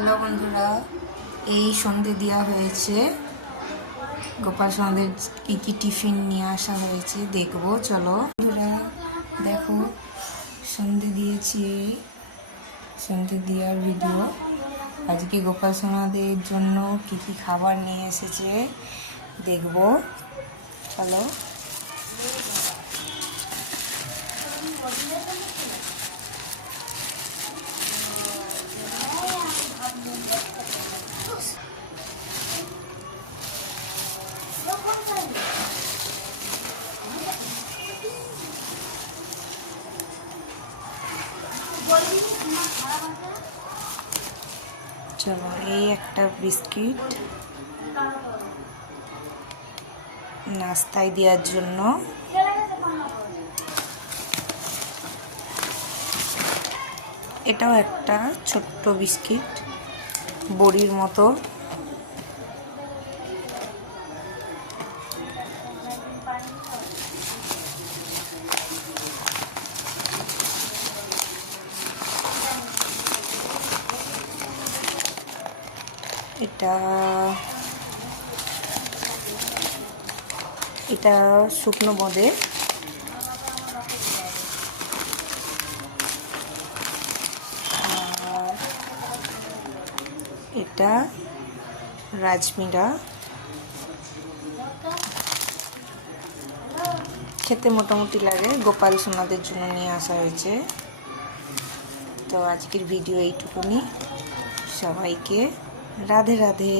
Hello বন্ধুরা, এই সন্ধে দেওয়া হয়েছে। গোপাল সোনাদের কি কি টিফিন নিয়ে আসা হয়েছে দেখবো, চলো বন্ধুরা দেখো। সন্ধে দিয়েছি, সন্ধে দেওয়ার ভিডিও। আজকে গোপাল সোনাদের জন্য কি কি খাবার নিয়ে এসেছে দেখবো, চলো। চলো, এই একটা বিস্কিট নাস্তায় দেওয়ার জন্য, এটাও একটা ছোট্ট বিস্কিট বড়ির মতো। এটা শুকনো বোঁদে। আর এটা রাজমিরা। খেতে মোটামুটি লাগে, গোপাল সোনাদের জন্য নিয়ে আসা হয়েছে। তো আজকের ভিডিও এইটুকুনি। সবাইকে রাধে রাধে।